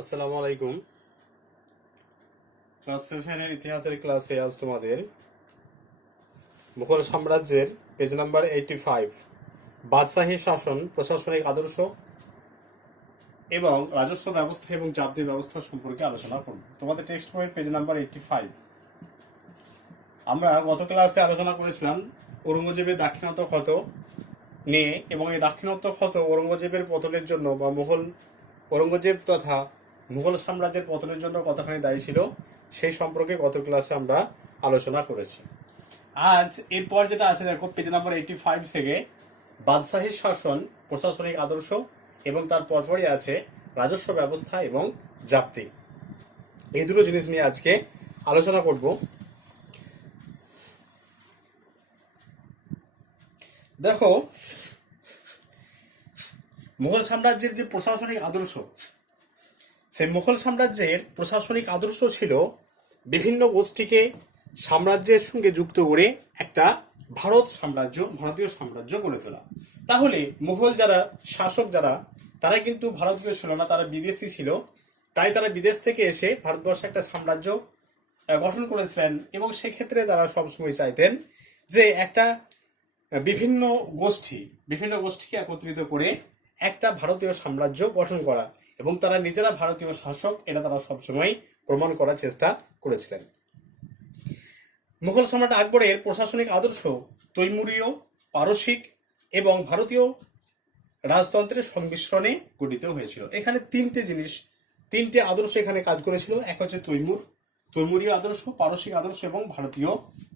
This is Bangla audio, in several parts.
আসসালামু আলাইকুম। ক্লাস 7-এর ইতিহাসের ক্লাসে আজ তোমাদের মুঘল সাম্রাজ্যের পেজ নাম্বার 85 বাদশাহী শাসন, প্রশাসনিক আদর্শ এবং রাজস্ব ব্যবস্থা এবং জাবতি ব্যবস্থা সম্পর্কে আলোচনা করব। তোমাদের টেক্সট বইয়ের পেজ নাম্বার 85। আমরা গত ক্লাসে আলোচনা করেছিলাম ঔরঙ্গজেবের দাক্ষিণাত্য ক্ষত নিয়ে, এবং এই দাক্ষিণাত্য ক্ষত ঔরঙ্গজেবের পতনের জন্য বা ঔরঙ্গজেব তথা মুঘল সাম্রাজ্যের পতনের জন্য কতখানি দায়ী ছিল সেই সম্পর্কে গত ক্লাসে আমরা আলোচনা করেছি। আজ এরপর যেটা আছে দেখো, পেজ নাম্বার 85 থেকে বাদশাহী শাসন, প্রশাসনিক আদর্শ এবং তার পরপরই আছে রাজস্ব ব্যবস্থা এবং জাপ্তি। এই দুটো জিনিস নিয়ে আজকে আলোচনা করব। দেখো, মুঘল সাম্রাজ্যের যে প্রশাসনিক আদর্শ, সেই মুঘল সাম্রাজ্যের প্রশাসনিক আদর্শ ছিল বিভিন্ন গোষ্ঠীকে সাম্রাজ্যের সঙ্গে যুক্ত করে একটা ভারতীয় সাম্রাজ্য গড়ে তোলা। তাহলে মুঘল যারা শাসক তারা কিন্তু ভারতীয় ছিল না, তারা বিদেশি ছিল। তাই তারা বিদেশ থেকে এসে ভারতবর্ষে একটা সাম্রাজ্য গঠন করেছিলেন, এবং সেক্ষেত্রে তারা সবসময় চাইতেন যে একটা বিভিন্ন গোষ্ঠীকে একত্রিত করে একটা ভারতীয় সাম্রাজ্য গঠন করা, এবং তারা নিজেরা ভারতীয় শাসক, এটা তারা সবসময় প্রমাণ করার চেষ্টা করেছিলেন। মুঘল সম্রাট আকবরের প্রশাসনিক আদর্শ তৈমুরীয়, পারসিক এবং ভারতীয় রাজতন্ত্রের সংমিশ্রণে গঠিত হয়েছিল। এখানে তিনটে আদর্শ এখানে কাজ করেছিল। এক হচ্ছে তৈমুরীয় আদর্শ, পারসিক আদর্শ এবং ভারতীয়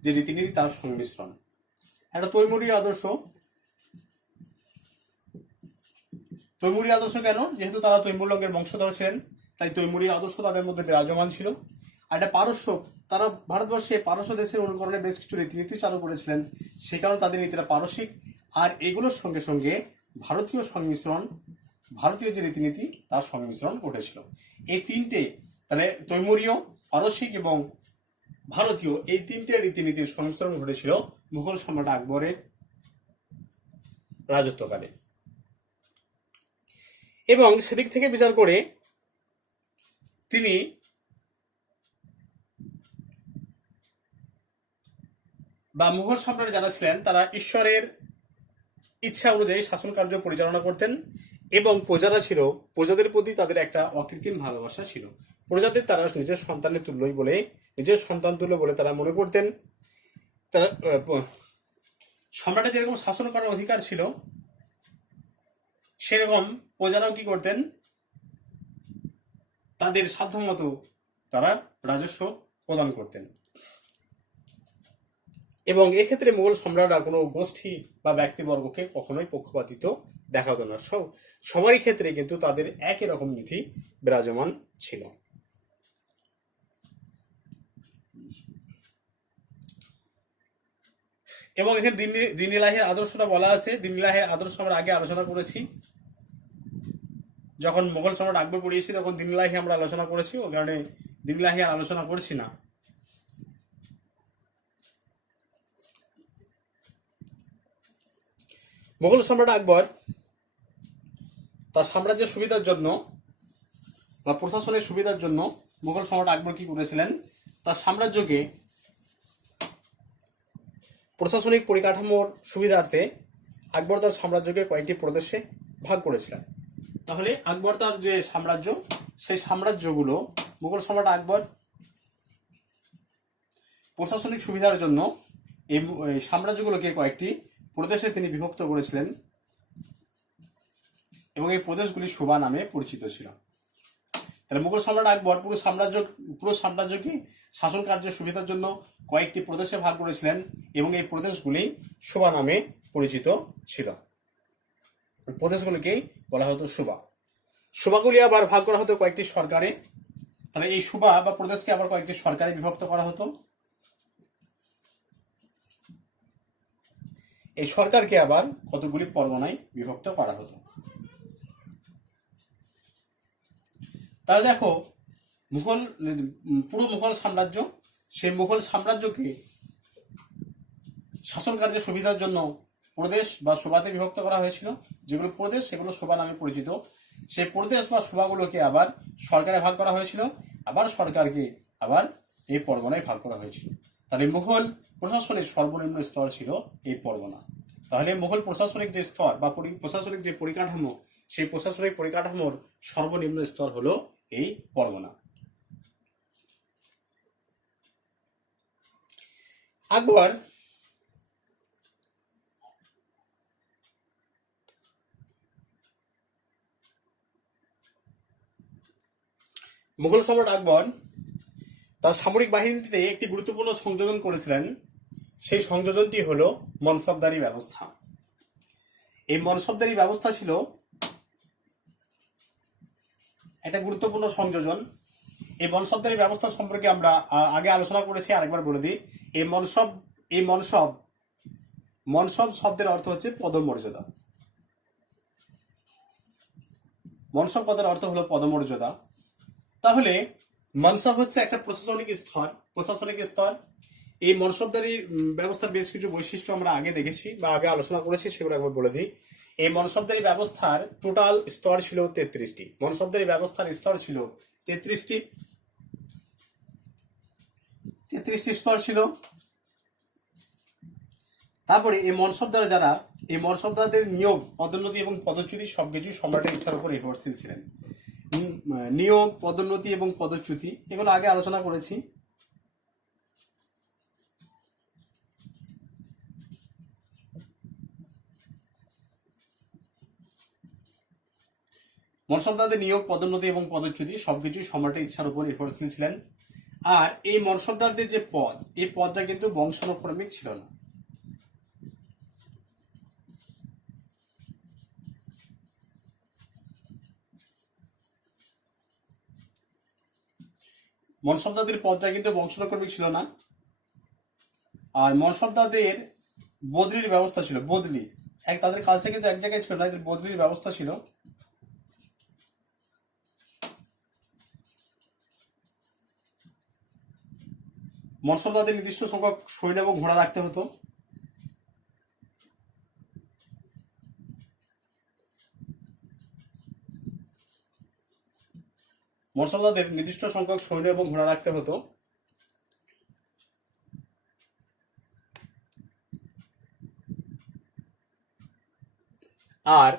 যে রীতিনীতি তার সংমিশ্রণ। একটা তৈমুরীয় আদর্শ কেন? যেহেতু তারা তৈমুরলঙ্গের বংশধর ছিলেন, তাই তৈমুরীয় আদর্শ তাদের মধ্যে বিরাজমান ছিল। আর একটা পারস্য, তারা ভারতবর্ষে পারস্য দেশের অনুকরণে বেশ কিছু রীতিনীতি চালু করেছিলেন, সে কারণে তাদের নীতিটা পারসিক। আর এগুলোর সঙ্গে সঙ্গে ভারতীয় যে রীতিনীতি তার সংমিশ্রণ ঘটেছিল। এই তিনটে, তাহলে তৈমুরীয়, পারসিক এবং ভারতীয়, এই তিনটে রীতিনীতির সংমিশ্রণ ঘটেছিল মুঘল সম্রাট আকবরের রাজত্বকালে। এবং সেদিক থেকে বিচার করে তিনি বা মুঘল সম্রাট যারা ছিলেন তারা ঈশ্বরের ইচ্ছা অনুযায়ী শাসন কার্য পরিচালনা করতেন, এবং প্রজাদের প্রতি তাদের একটা অকৃত্রিম ভালোবাসা ছিল। প্রজাদের তারা নিজের সন্তান তুল্য বলে তারা মনে করতেন। তারা সম্রাটের যেরকম শাসন করার অধিকার ছিল, সেরকম প্রজারাও কি করতেন, তাদের সাধ্যমতো তারা রাজস্ব প্রদান করতেন। এবং এক্ষেত্রে মুঘল সম্রাটরা কোনো গোষ্ঠী বা ব্যক্তিবর্গকে কখনোই পক্ষপাতিত্ব দেখাতো না। সবারই ক্ষেত্রে কিন্তু তাদের একই রকম নীতি বিরাজমান ছিল। এবং এখানে দিন ইলাহির আদর্শটা বলা আছে। দিন ইলাহির আদর্শ আমরা আগে আলোচনা করেছি, যখন মুঘল সম্রাট আকবর পড়িয়েছি তখন দিন ইলাহি আমরা আলোচনা করেছি, ওই কারণে দিন ইলাহি আর আলোচনা করছি না। মুঘল সম্রাট আকবর তার সাম্রাজ্যের সুবিধার জন্য বা প্রশাসনের সুবিধার জন্য মুঘল সম্রাট আকবর কি করেছিলেন, তার সাম্রাজ্যকে প্রশাসনিক পরিকাঠামোর সুবিধার্থে আকবর তার সাম্রাজ্যকে কয়েকটি প্রদেশে ভাগ করেছিলেন। তাহলে আকবর তার যে সাম্রাজ্য, সেই সাম্রাজ্যগুলো মুঘল সম্রাট আকবর প্রশাসনিক সুবিধার জন্য এই সাম্রাজ্যগুলোকে কয়েকটি প্রদেশে তিনি বিভক্ত করেছিলেন, এবং এই প্রদেশগুলি সুবা নামে পরিচিত ছিল। তাহলে মুঘল সম্রাট আকবর পুরো সাম্রাজ্যকে শাসন কার্যের সুবিধার জন্য কয়েকটি প্রদেশে ভাগ করেছিলেন, এবং এই প্রদেশগুলি সুবা নামে পরিচিত ছিল। প্রদেশগুলিকেই বলা হতো সুবাগুলি আবার ভাগ করা হতো কয়েকটি সরকারে। তাহলে এই সুবা বা প্রদেশকে আবার কয়েকটি সরকারে বিভক্ত করা হতো। এই সরকারকে আবার কতগুলি পরগনায় বিভক্ত করা হতো। তাহলে দেখো, পুরো মুঘল সাম্রাজ্য, সেই মুঘল সাম্রাজ্যকে শাসন কার্যের সুবিধার জন্য প্রদেশ বা সুবাতে বিভক্ত করা হয়েছিল। যেগুলো প্রদেশ সেগুলো সুবা নামে পরিচিত। সেই প্রদেশ বা সুবাগুলোকে আবার সরকারে ভাগ করা হয়েছিল, আবার সরকারকে আবার এই পরগনায় ভাগ করা হয়েছিল। তাহলে মুঘল প্রশাসনের সর্বনিম্ন স্তর ছিল এই পরগনা। তাহলে মুঘল প্রশাসনিক যে স্তর বা প্রশাসনিক যে পরিকাঠামো, সেই প্রশাসনিক পরিকাঠামোর সর্বনিম্ন স্তর হলো এই পরগনা। আকবর মুঘল সম্রাট আকবর তার সামরিক বাহিনীতে একটি গুরুত্বপূর্ণ সংযোজন করেছিলেন। সেই সংযোজনটি হলো মনসবদারি ব্যবস্থা। এই মনসবদারি ব্যবস্থা ছিল একটা গুরুত্বপূর্ণ সংযোজন। এই মনসবদারি ব্যবস্থা সম্পর্কে আমরা আগে আলোচনা করেছি, আরেকবার বলে দিই। এই মনসব শব্দের অর্থ হচ্ছে পদমর্যাদা। মনসব পদের অর্থ হলো পদমর্যাদা। তাহলে মনসব হচ্ছে একটা প্রশাসনিক স্তর। এই মনসবদারি ব্যবস্থার বেশ কিছু বৈশিষ্ট্য আমরা আগে দেখেছি বা আগে আলোচনা করেছি, সেগুলো একবার বলে দিই। এই মনসবদারি ব্যবস্থার টোটাল স্তর ছিল 33টি। মনসবদারি ব্যবস্থার স্তর ছিল 33টি স্তর ছিল। তারপরে এই মনসবদারদের নিয়োগ, পদোন্নতি এবং পদচ্যুতি সবকিছু সম্রাটের ইচ্ছার উপর নির্ভরশীল ছিলেন। নিয়োগ, পদোন্নতি এবং পদচ্যুতি এগুলো আগে আলোচনা করেছি। মনসবদারদের নিয়োগ, পদোন্নতি এবং পদচ্যুতি সবকিছু সম্রাটের ইচ্ছার উপর নির্ভরশীল ছিলেন। আর এই মনসবদারদের যে পদ, এই পদটা কিন্তু বংশানুক্রমিক ছিল না। মনসবদারদের পদটা কিন্তু বংশানুক্রমিক ছিল না। আর মনসবদারদের বদলির ব্যবস্থা ছিল। বদলি তাদের কাজটা কিন্তু এক জায়গায় ছিল না, এদের বদলির ব্যবস্থা ছিল। মনসবদারদের নির্দিষ্ট সংখ্যক সৈন্য এবং ঘোড়া রাখতে হতো। মনসবদারদের নির্দিষ্ট সংখ্যক সৈন্য এবং ঘোড়া রাখতে হতো। আর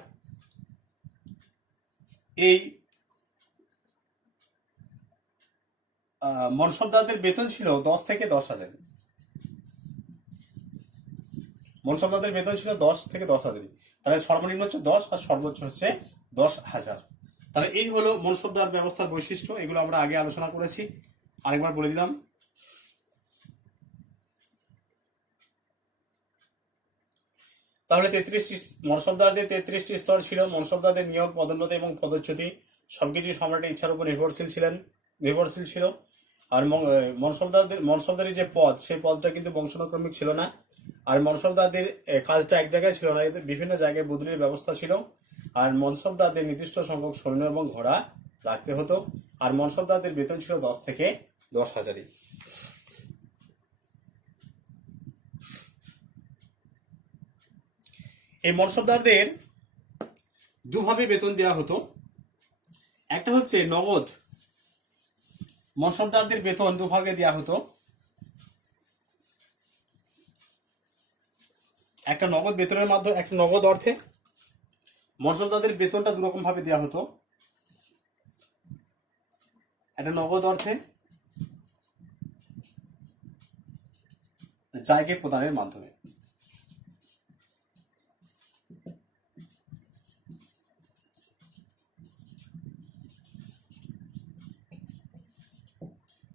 এই মনসবদারদের বেতন ছিল 10 থেকে 10,000। মনসবদারদের বেতন ছিল 10 থেকে 10,000। তাহলে সর্বনিম্ন হচ্ছে 10 আর সর্বোচ্চ হচ্ছে 10,000। তাহলে এই হলো মনসবদার ব্যবস্থার বৈশিষ্ট্য। এগুলো আমরা আগে আলোচনা করেছি, আরেকবার বলে দিলাম। তাহলে মনসবদারদের 33টি স্তর ছিল। মনসবদারদের নিয়োগ, পদোন্নতি এবং পদচ্যুতি সবকিছু সম্রাটের ইচ্ছার উপর নির্ভরশীল ছিল। আর মনসবদারি যে পদ, সেই পদটা কিন্তু বংশানুক্রমিক ছিল না। আর মনসবদারদের কাজটা এক জায়গায় ছিল না, এদের বিভিন্ন জায়গায় বদলির ব্যবস্থা ছিল। আর মনসবদারদের নির্দিষ্ট সংখ্যক সৈন্য এবং ঘোড়া রাখতে হতো। আর মনসবদারদের বেতন ছিল 10 থেকে 10,000। এই মনসবদারদের দুভাবে বেতন দেওয়া হতো। একটা হচ্ছে নগদ। মনসবদারদের বেতন দুভাগে দেওয়া হতো। একটা নগদ বেতনের মাধ্যমে, একটা নগদ অর্থে। মনসবদারদের বেতনটা দুরকম ভাবে দেওয়া হতো। একটা নগদ অর্থে, জায়গা প্রদানের মাধ্যমে।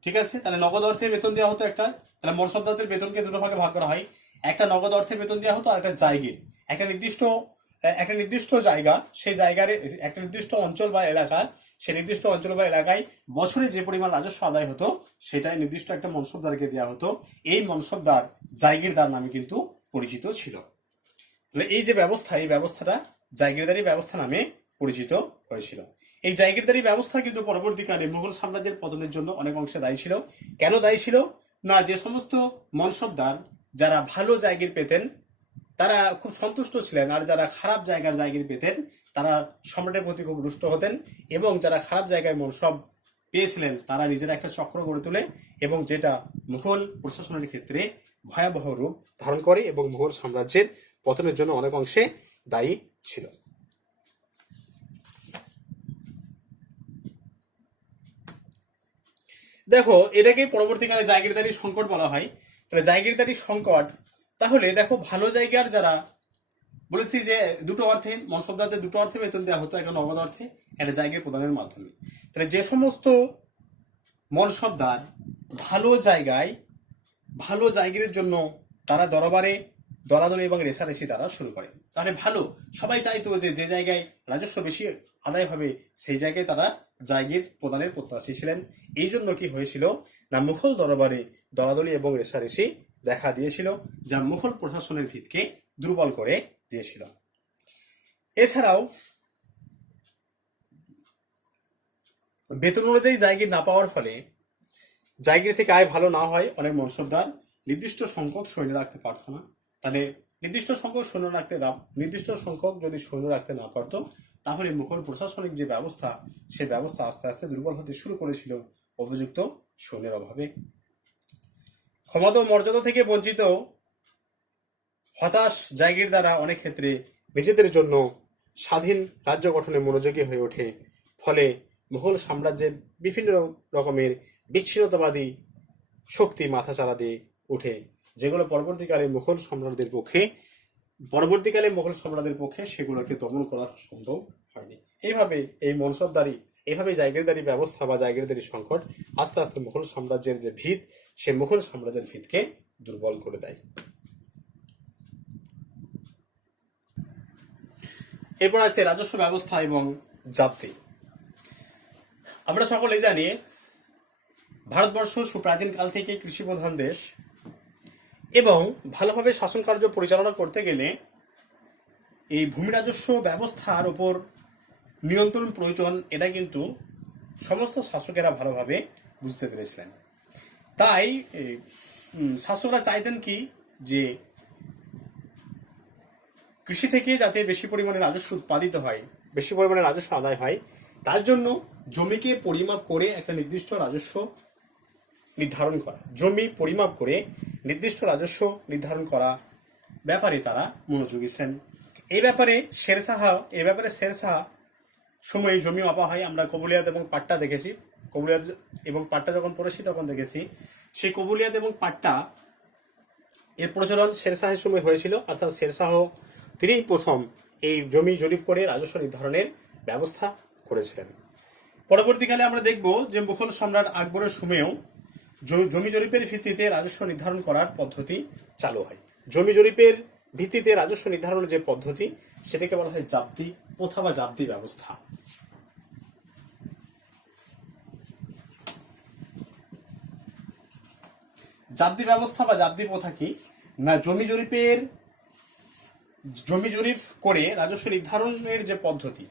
ঠিক আছে, তাহলে নগদ অর্থে বেতন দেওয়া হতো একটা। তাহলে মনসবদারদের বেতনকে দুটো ভাগে ভাগ করা হয়। একটা নগদ অর্থে বেতন দেওয়া হতো, আর একটা জায়গির। একটা নির্দিষ্ট জায়গা, সেই জায়গার একটা নির্দিষ্ট অঞ্চল বা এলাকা, সেই নির্দিষ্ট অঞ্চল বা এলাকায় বছরে যে পরিমাণ রাজস্ব আদায় হতো, সেটাই নির্দিষ্ট একটা মনসবদারকে দেওয়া হতো। এই মনসবদার জায়গিরদার নামে কিন্তু পরিচিত ছিল। তাহলে এই যে ব্যবস্থা, এই ব্যবস্থাটা জায়গিরদারি ব্যবস্থা নামে পরিচিত হয়েছিল। এই জায়গিরদারি ব্যবস্থা কিন্তু পরবর্তীকালে মুঘল সাম্রাজ্যের পতনের জন্য অনেক অংশে দায়ী ছিল। কেন দায়ী ছিল? না, যে সমস্ত মনসবদার যারা ভালো জায়গির পেতেন তারা খুব সন্তুষ্ট ছিলেন, আর যারা খারাপ জায়গার জায়গির পেতেন তারা সম্রাটের প্রতি খুব রুষ্ট হতেন, এবং যারা খারাপ জায়গায় মনসব পেয়েছিলেন তারা নিজেরা একটা চক্র গড়ে তোলে, এবং যেটা মুঘল প্রশাসনের ক্ষেত্রে ভয়াবহ রূপ ধারণ করে এবং মুঘল সাম্রাজ্যের পতনের জন্য অনেক অংশে দায়ী ছিল। দেখো, এটাকে পরবর্তীকালে জায়গিরদারি সংকট বলা হয়। তাহলে জায়গিরদারি সংকট, তাহলে দেখো ভালো জায়গার যারা, বলেছি যে দুটো অর্থে মনসবদারদের দুটো অর্থে বেতন দেওয়া হতো, একটা নগদ অর্থে, একটা জায়গির প্রদানের মাধ্যমে। তাহলে যে সমস্ত মনসবদার ভালো জায়গিরের জন্য তারা দরবারে দলাদলি এবং রেশারেশি তারা শুরু করে। তাহলে ভালো, সবাই চাইতো যে জায়গায় রাজস্ব বেশি আদায় হবে সেই জায়গায় তারা জায়গির প্রদানের প্রত্যাশী ছিলেন। এই জন্য কি হয়েছিল না, মুঘল দরবারে দলাদলি এবং রেশারেশি দেখা দিয়েছিল, যা মুঘল প্রশাসনের ভিতকে দুর্বল করে দিয়েছিল। এছাড়াও বেতন অনুযায়ী জায়গির না পাওয়ার ফলে জায়গির থেকে আয় ভালো না হয়, অনেক মনসবদার নির্দিষ্ট সংখ্যক সৈন্য রাখতে পারত না। তাহলে নির্দিষ্ট সংখ্যক যদি সৈন্য রাখতে না পারত, তাহলে মুঘল প্রশাসনিক যে ব্যবস্থা, সে ব্যবস্থা আস্তে আস্তে দুর্বল হতে শুরু করেছিল উপযুক্ত সৈন্যের অভাবে। ক্ষমতা ও মর্যাদা থেকে বঞ্চিত হতাশ জায়গির দ্বারা অনেক ক্ষেত্রে নিজেদের জন্য স্বাধীন রাজ্য গঠনে মনোযোগী হয়ে ওঠে। ফলে মুঘল সাম্রাজ্যে বিভিন্ন রকমের বিচ্ছিন্নতাবাদী শক্তি মাথাচাড়া দিয়ে উঠে, যেগুলো পরবর্তীকালে মুঘল সম্রাটদের পক্ষে সেগুলোকে দমন করা সম্ভব হয়নি। এইভাবে এইভাবে জায়গিরদারি ব্যবস্থা বা জায়গিরদারি সংকট আস্তে আস্তে মুঘল সাম্রাজ্যের যে ভিত, সে মুঘল সাম্রাজ্যের ভিতকে দুর্বল করে দেয়। এরপর আছে রাজস্ব ব্যবস্থা এবং জাপ্তি। আমরা সকলেই জানি ভারতবর্ষ সুপ্রাচীন কাল থেকে কৃষি প্রধান দেশ, এবং ভালোভাবে শাসন কার্য পরিচালনা করতে গেলে এই ভূমি রাজস্ব ব্যবস্থার উপর নিয়ন্ত্রণ প্রয়োজন, এটা কিন্তু সমস্ত শাসকেরা ভালোভাবে বুঝতে পেরেছিলেন। তাই শাসকরা চাইতেন কি, যে কৃষি থেকে যাতে বেশি পরিমাণে রাজস্ব উৎপাদিত হয়, বেশি পরিমাণে রাজস্ব আদায় হয়, তার জন্য জমিকে পরিমাপ করে একটা নির্দিষ্ট রাজস্ব নির্ধারণ করা, নির্ধারণ করা ব্যাপারে তারা মনোযোগী ছিলেন। এই ব্যাপারে শেরশাহ সময়ে জমি মাপা হয়। আমরা কবুলিয়াত এবং পাট্টা দেখেছি, কবুলিয়াত এবং পাট্টা যখন পড়েছি তখন দেখেছি, সেই কবুলিয়াত এবং পাট্টা এর প্রচলন শেরশাহের সময় হয়েছিল। অর্থাৎ শেরশাহ তিনি প্রথম এই জমি জরিপ করে রাজস্ব নির্ধারণের ব্যবস্থা করেছিলেন। পরবর্তীকালে আমরা দেখব যে মুঘল সম্রাট আকবরের সময়েও জমি জরিপের ভিত্তিতে রাজস্ব নির্ধারণ করার পদ্ধতি চালু হয়। জমি জরিপের ভিত্তিতে রাজস্ব নির্ধারণের যে পদ্ধতি, সেটাকে বলা হয় জাপ্তি প্রথা বা জাপ্তি ব্যবস্থা। জাপ্তি ব্যবস্থা বা জাপ্তি প্রথা কি না, জমি জরিপ করে রাজস্ব নির্ধারণের যে পদ্ধতি,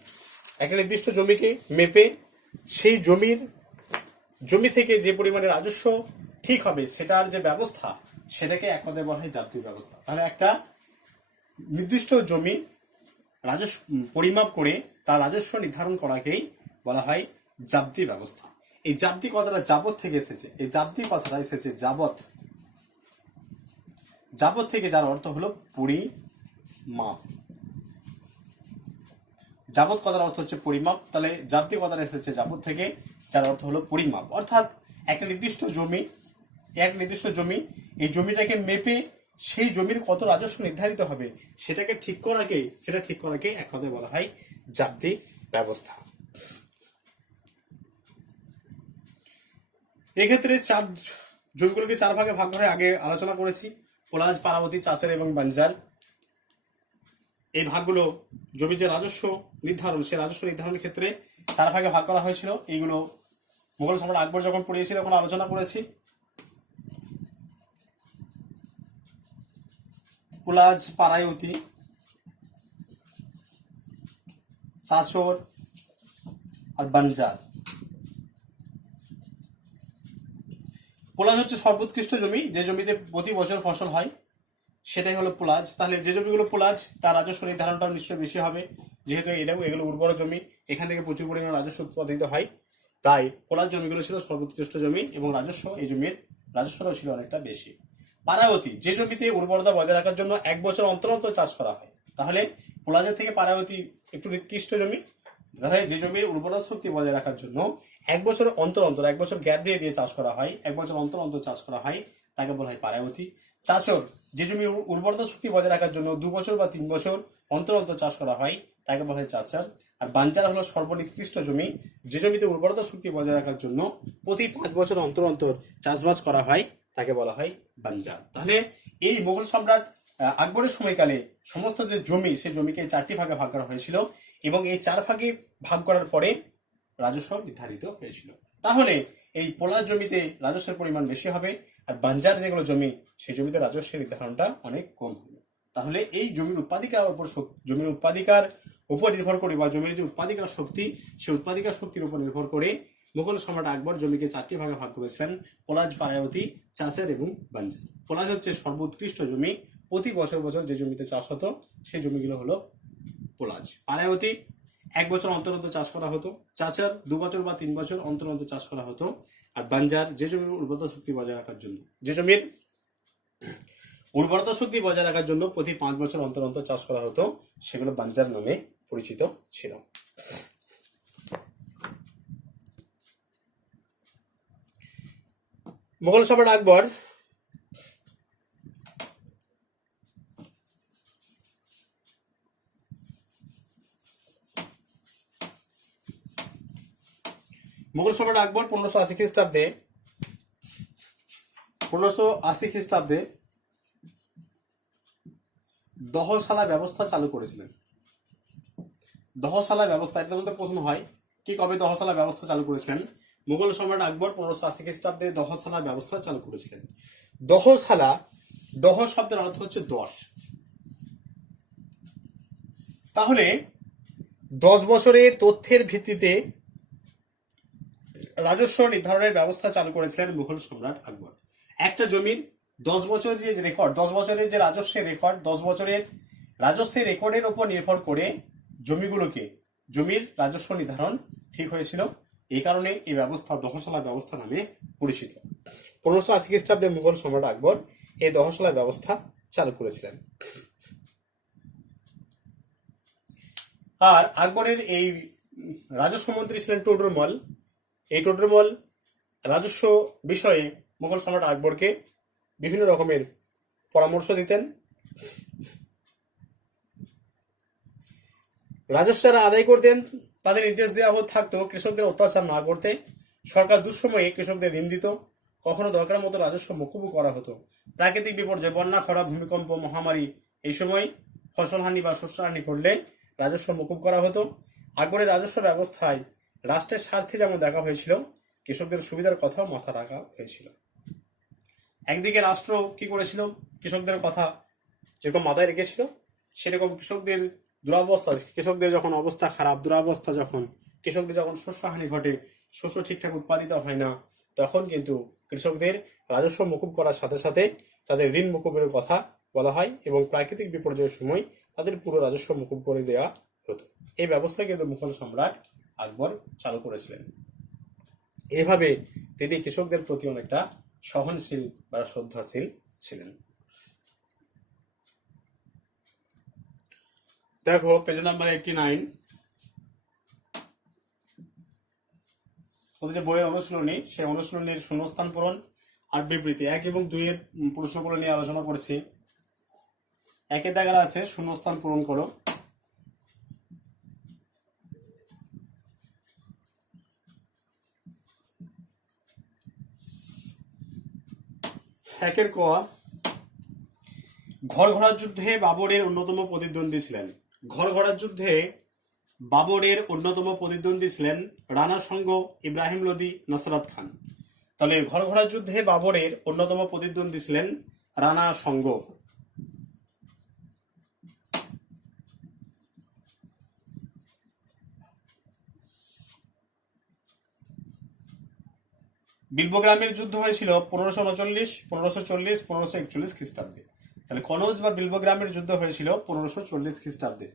একটা নির্দিষ্ট জমিকে মেপে সেই জমি থেকে যে পরিমাণে রাজস্ব ঠিক হবে সেটার যে ব্যবস্থা, সেটাকে এক কথায় বলা হয় জাপ্তি ব্যবস্থা। তাহলে একটা নির্দিষ্ট জমি রাজস্ব পরিমাপ করে তার রাজস্ব নির্ধারণ করাকেই বলা হয় জাপ্তি ব্যবস্থা। এই জাপ্তি কথাটা যাবত থেকে এসেছে, যাবত থেকে, যার অর্থ হলো পরিমাপ। যাবত কথার অর্থ হচ্ছে পরিমাপ, তাহলে জাপ্তি কথাটা এসেছে যাবত থেকে, যার অর্থ হলো পরিমাপ। অর্থাৎ একটা নির্দিষ্ট জমি, এই জমিটাকে মেপে সেই জমির কত রাজস্ব নির্ধারিত হবে সেটা ঠিক করাকে এক কথায় বলা হয় জাপ্তি ব্যবস্থা। এক্ষেত্রে জমিগুলোকে চার ভাগে ভাগ করে আগে আলোচনা করেছি, পোলাজ, পারাবতী, চাষের এবং বাঞ্জার। এই ভাগগুলো জমির যে রাজস্ব নির্ধারণ, সেই রাজস্ব নির্ধারণের ক্ষেত্রে চার ভাগে ভাগ করা হয়েছিল। এইগুলো মুঘল সম্রাট আকবর যখন পড়িয়েছি তখন আলোচনা করেছি। পোলাজ, পারায়তী, চাচর আর বাঞ্জার। পোলাজ হচ্ছে সর্বোৎকৃষ্ট জমি, যে জমিতে প্রতি বছর ফসল হয়, সেটাই হলো পোলাজ। তাহলে যে জমিগুলো পোলাজ তার রাজস্ব নির্ধারণটা নিশ্চয়ই বেশি হবে। যেহেতু এগুলো উর্বর জমি, এখান থেকে প্রচুর পরিমাণে রাজস্ব উৎপাদিত হয়, তাই পোলার জমিগুলো ছিল সর্বোৎকৃষ্ট জমি এবং এই জমির রাজস্বটাও ছিল অনেকটা বেশি। পারাবতী, যে জমিতে উর্বরতা বজায় রাখার জন্য 1 বছর অন্তর অন্তর চাষ করা হয়, তাহলে পোলাজের থেকে পারাবতী একটু নিকৃষ্ট জমি। তাহলে যে জমির উর্বরতা শক্তি বজায় রাখার জন্য 1 বছর অন্তর অন্তর, 1 বছর গ্যাপ দিয়ে দিয়ে চাষ করা হয়, 1 বছর অন্তর অন্তর চাষ করা হয়, তাকে বলা হয় পারাবতী। চাষর, যে জমির উর্বরতা শক্তি বজায় রাখার জন্য 2 বছর বা 3 বছর অন্তর অন্তর চাষ করা হয়, তাকে বলা হয় চাষার। আর বাঞ্চার হলো সর্বনিকৃষ্ট জমি, যে জমিতে উর্বরতা শক্তি বজায় রাখার জন্য প্রতি 5 বছর অন্তর অন্তর চাষবাস করা হয়, তাকে বলা হয় বাঞ্জার। তাহলে এই মোগল সম্রাট আকবরের সময়কালে সমস্ত যে জমি, সেই জমিকে 4টি ভাগে ভাগ করা হয়েছিল এবং এই 4 ভাগে ভাগ করার পরে রাজস্ব নির্ধারিত হয়েছিল। তাহলে এই পোলার জমিতে রাজস্বের পরিমাণ বেশি হবে, আর বাঞ্জার যেগুলো জমি, সেই জমিতে রাজস্বের নির্ধারণটা অনেক কম হবে। তাহলে এই জমির উৎপাদিকার উপর নির্ভর করে, বা জমির যে উৎপাদিকার শক্তি, সেই উৎপাদিকার শক্তির উপর নির্ভর করে মুঘল সম্রাট আকবর জমিকে 4টি ভাগে ভাগ করেছিলেন: পোলাজ, পারাবতী, চাষের এবং বাঞ্জার। পোলাজ হচ্ছে সর্বোৎকৃষ্ট জমি, প্রতি বছর বছর যে জমিতে চাষ হতো সেই জমিগুলো হলো পোলাজ। পারাবতী 1 বছর অন্তর অন্তর চাষ করা হতো। চাষের 2 বছর বা 3 বছর অন্তর অন্তর চাষ করা হতো। আর বাঞ্জার, যে জমির উর্বরতা শক্তি বজায় রাখার জন্য, প্রতি 5 বছর অন্তর অন্তর চাষ করা হতো, সেগুলো বাঞ্জার নামে পরিচিত ছিল। মুঘল সম্রাট আকবর মুঘল সম্রাট আকবর 1580 খ্রিস্টাব্দে দহশালা ব্যবস্থা চালু করেছিলেন। দহশালা ব্যবস্থা, এটার মধ্যে প্রশ্ন হয় কি কবে দহশালা ব্যবস্থা চালু করেছিলেন? মুঘল সম্রাট আকবর 1580 খ্রিস্টাব্দে দহশালা ব্যবস্থা চালু করেছিলেন। দহশালা, দহ শব্দের অর্থ হচ্ছে 10। তাহলে 10 বছরের তথ্যের ভিত্তিতে রাজস্ব নির্ধারণের ব্যবস্থা চালু করেছিলেন মুঘল সম্রাট আকবর। একটা জমির 10 বছরের যে রেকর্ড, 10 বছরের যে রাজস্বের রেকর্ড, 10 বছরের রাজস্বের রেকর্ডের উপর নির্ভর করে জমির রাজস্ব নির্ধারণ ঠিক হয়েছিল। এই কারণে এই ব্যবস্থা দহশালা ব্যবস্থা নামে পরিচিত। 1580 খ্রিস্টাব্দে মুঘল সম্রাট আকবর এই দহশালা ব্যবস্থা চালু করেছিলেন। আর আকবরের এই রাজস্ব মন্ত্রী ছিলেন টোডরমল। এই টোডরমল রাজস্ব বিষয়ে মুঘল সম্রাট আকবরকে বিভিন্ন রকমের পরামর্শ দিতেন। রাজস্ব যারা আদায় করতেন তাদের নির্দেশ দেওয়া থাকতো কৃষকদের অত্যাচার না করতে। সরকার দুঃসময়ে কৃষকদের ঋণ দিত। কখনো দরকার মতো রাজস্ব মকুবও করা হতো। প্রাকৃতিক বিপর্যয়, বন্যা, খরা, ভূমিকম্প, মহামারী, এই সময় ফসলহানি বা শস্যহানি ঘটলে রাজস্ব মকুব করা হতো। আকবরের রাজস্ব ব্যবস্থায় রাষ্ট্রের স্বার্থে যেমন দেখা হয়েছিল, কৃষকদের সুবিধার কথাও মাথা রাখা হয়েছিল। একদিকে রাষ্ট্র কি করেছিল, কৃষকদের কথা যেরকম মাথায় রেখেছিল, সেরকম কৃষকদের দুরাবস্থা, কৃষকদের যখন অবস্থা খারাপ, দুরাবস্থা যখন, কৃষকদের যখন শস্যহানি ঘটে, শস্য ঠিকঠাক উৎপাদিত হয় না, তখন কিন্তু কৃষকদের রাজস্ব মকুব করার সাথে সাথে তাদের ঋণ মকুবের কথা বলা হয় এবং প্রাকৃতিক বিপর্যয়ের সময় তাদের পুরো রাজস্ব মকুব করে দেওয়া হতো। এই ব্যবস্থা কিন্তু মুঘল সম্রাট আকবর চালু করেছিলেন। এভাবে তিনি কৃষকদের প্রতি অনেকটা সহনশীল বা শ্রদ্ধাশীল ছিলেন। দেখো পেজ নাম্বার 89, যে বইয়ের অনুশীলনী, সেই অনুশীলনীর শূন্যস্থান পূরণ আর বিবৃতি 1 এবং 2 এর প্রশ্নগুলো নিয়ে আলোচনা করেছি। 1 জায়গায় আছে শূন্যস্থান পূরণ করো। একের ক, ঘরঘরার যুদ্ধে বাবরের অন্যতম প্রতিদ্বন্দ্বী ছিলেন। ঘরঘরার যুদ্ধে বাবরের অন্যতম প্রতিদ্বন্দ্বী ছিলেন রানা সঙ্গ, ইব্রাহিম লোদি, নসরত খান। তাহলে ঘরঘরার যুদ্ধে বাবরের অন্যতম প্রতিদ্বন্দ্বী ছিলেন রানা সঙ্গ। বিলবোগ্রামের যুদ্ধ হয়েছিল 1539, 1540, 1541 খ্রিস্টাব্দে। তাহলে কনৌজ বা বিলবোগ্রামের যুদ্ধ হয়েছিল 1540 খ্রিস্টাব্দে।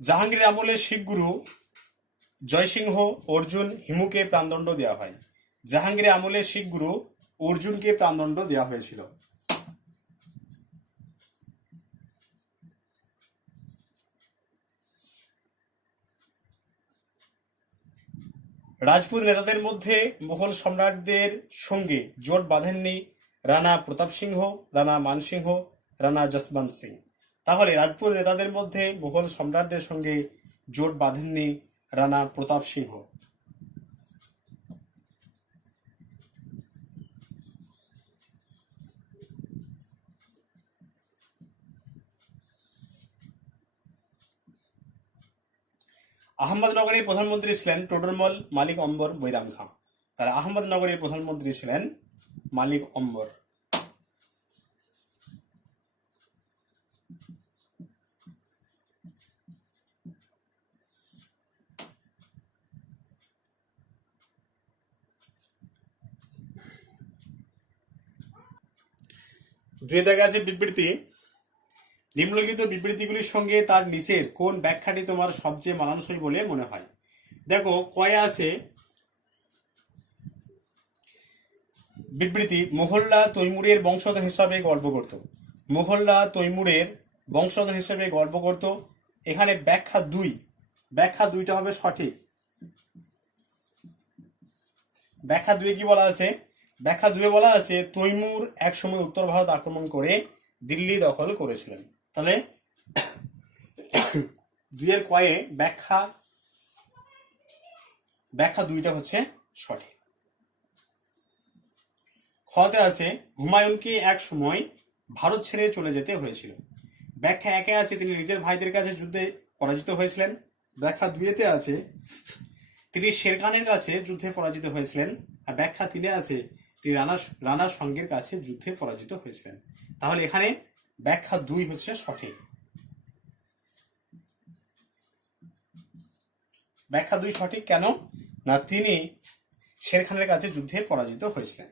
জাহাঙ্গীরের আমলে শিখ গুরু জয়সিংহ অর্জুন হিমুকে প্রাণদণ্ড দেওয়া হয়। জাহাঙ্গীরের আমলে শিখ গুরু অর্জুনকে প্রাণদণ্ড দেওয়া হয়েছিল। রাজপুত নেতাদের মধ্যে মুঘল সম্রাটদের সঙ্গে জোট বাঁধেননি রানা প্রতাপ সিংহ, রানা মানসিংহ, রানা যশবন্ত সিং। তাহলে রাজপুত নেতাদের মধ্যে মুঘল সম্রাটদের সঙ্গে জোট বাঁধেননি রানা প্রতাপ সিংহ। আহমদনগরের প্রধানমন্ত্রী ছিলেন টোডরমল মালিক অম্বর বৈরাম খাঁ। তাহলে আহমদনগরের প্রধানমন্ত্রী ছিলেন মালিক অম্বর। দুই দেখা আছে বিবৃতি। নিম্নলিখিত বিবৃতিগুলির সঙ্গে তার নিচের কোন ব্যাখ্যাটি তোমার সবচেয়ে মানানসই বলে মনে হয়? দেখো কয়ে আছে বিবৃতি, মুঘলরা তৈমুরের বংশধর হিসাবে গর্ব করত। মুঘলরা তৈমুরের বংশধর হিসাবে গর্ব করত। এখানে ব্যাখ্যা দুইটা হবে সঠিক। ব্যাখ্যা দুয়ে কি বলা আছে? ব্যাখ্যা দুয়ে বলা আছে তৈমুর একসময় উত্তর ভারত আক্রমণ করে দিল্লি দখল করেছিলেন। তাহলে দুইয়ের কয়ে ব্যাখ্যা দুইটা হচ্ছে সঠিক। খতে আছে হুমায়ুনকে এক সময় ভারত ছেড়ে চলে যেতে হয়েছিল। ব্যাখ্যা একে আছে তিনি নিজের ভাইদের কাছে যুদ্ধে পরাজিত হয়েছিলেন। ব্যাখ্যা দুইতে আছে তিনি শেরখানের কাছে যুদ্ধে পরাজিত হয়েছিলেন। আর ব্যাখ্যা তিনে আছে তিনি রানার সঙ্গের কাছে যুদ্ধে পরাজিত হয়েছিলেন। তাহলে এখানে ব্যাখ্যা দুই হচ্ছে সঠিক। ব্যাখ্যা দুই সঠিক কেন না তিনি শেরখানের কাছে যুদ্ধে পরাজিত হয়েছিলেন।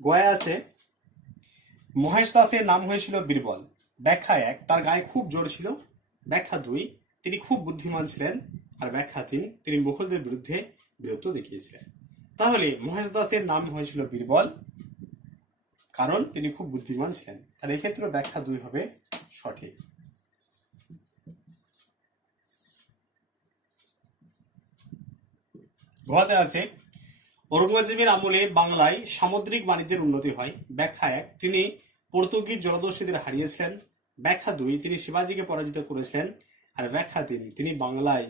গয়া আছে মহেশ দাসের নাম হয়েছিল বীরবল। ব্যাখ্যা এক তার গায়ে খুব জোর ছিল। ব্যাখ্যা দুই তিনি খুব বুদ্ধিমান ছিলেন। আর ব্যাখ্যা তিন তিনি মুঘলদের বিরুদ্ধে বীরত্ব দেখিয়েছিলেন। তাহলে মহেশ দাসের নাম হয়েছিল বীরবল কারণ তিনি খুব বুদ্ধিমান ছিলেন। তাহলে এক্ষেত্রে ব্যাখ্যা দুই হবে সঠিক। গোয়াতে আছে ঔরঙ্গজেবের আমলে বাংলায় সামুদ্রিক বাণিজ্যের উন্নতি হয়। ব্যাখ্যা এক তিনি পর্তুগিজ জলদস্যুদের হারিয়েছিলেন। ব্যাখ্যা দুই তিনি শিবাজীকে পরাজিত করেছিলেন। আর ব্যাখ্যা তিন তিনি বাংলায়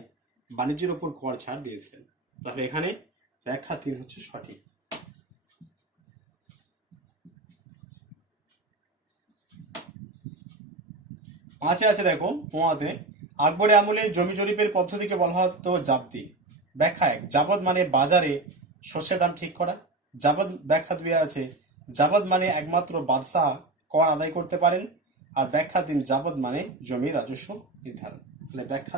বাণিজ্যের উপর কর ছাড় দিয়েছিলেন। তাহলে এখানে ব্যাখ্যা তিন হচ্ছে সঠিক। পাঁচে আছে দেখো পোয়াতে আকবরের আমলে জমি জরিপের পদ্ধতিকে বলা হতো জাবতি। ব্যাখ্যা এক জাবদ মানে বাজারে শস্যের দাম ঠিক করা। জাবদ ব্যাখ্যা দুই আছে জাবদ মানে একমাত্র বাদশাহ কর আদায় করতে পারেন। আর ব্যাখ্যা তিন জাবদ মানে জমি রাজস্ব নির্ধারণ। তাহলে ব্যাখ্যা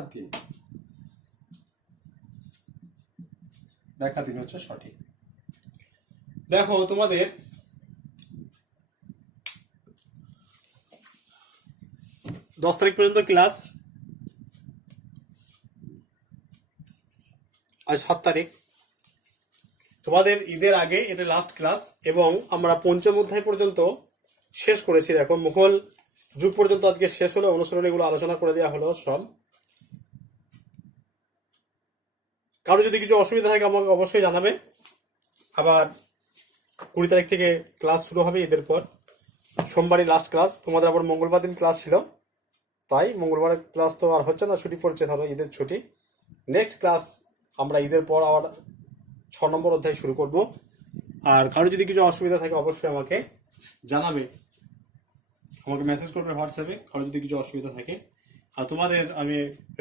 তিন হচ্ছে সঠিক। দেখো তোমাদের 10 তারিখ পর্যন্ত ক্লাস, আজ 7 তারিখ। তোমাদের ঈদের আগে এটা লাস্ট ক্লাস এবং আমরা পঞ্চম অধ্যায় পর্যন্ত শেষ করেছি। দেখো মুঘল যুগ পর্যন্ত আজকে শেষ হলো, অনুসরণীগুলো আলোচনা করে দেওয়া হলো সব। কারো যদি কিছু অসুবিধা থাকে আমাকে অবশ্যই জানাবে। আবার 20 তারিখ থেকে ক্লাস শুরু হবে ঈদের পর। সোমবারই লাস্ট ক্লাস। তোমাদের আবার মঙ্গলবার দিন ক্লাস ছিল, তাই মঙ্গলবারের ক্লাস তো আর হচ্ছে না, ছুটি পড়ছে, ধরো ঈদের ছুটি। নেক্সট ক্লাস আমরা ঈদের পর আবার 6 নম্বর অধ্যায় শুরু করব। আর কারো যদি কিছু অসুবিধা থাকে অবশ্যই আমাকে জানাবে, আমাকে মেসেজ করবে হোয়াটসঅ্যাপে কারো যদি কিছু অসুবিধা থাকে। আর তোমাদের আমি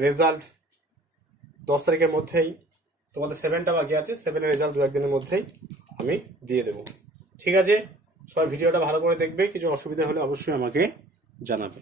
রেজাল্ট 10 তারিখের মধ্যেই, তোমাদের 7টা বাকি আছে, 7-এর রেজাল্ট 2-1 দিনের মধ্যেই আমি দিয়ে দেবো। ঠিক আছে, সবাই ভিডিওটা ভালো করে দেখবে, কিছু অসুবিধা হলে অবশ্যই আমাকে জানাবে।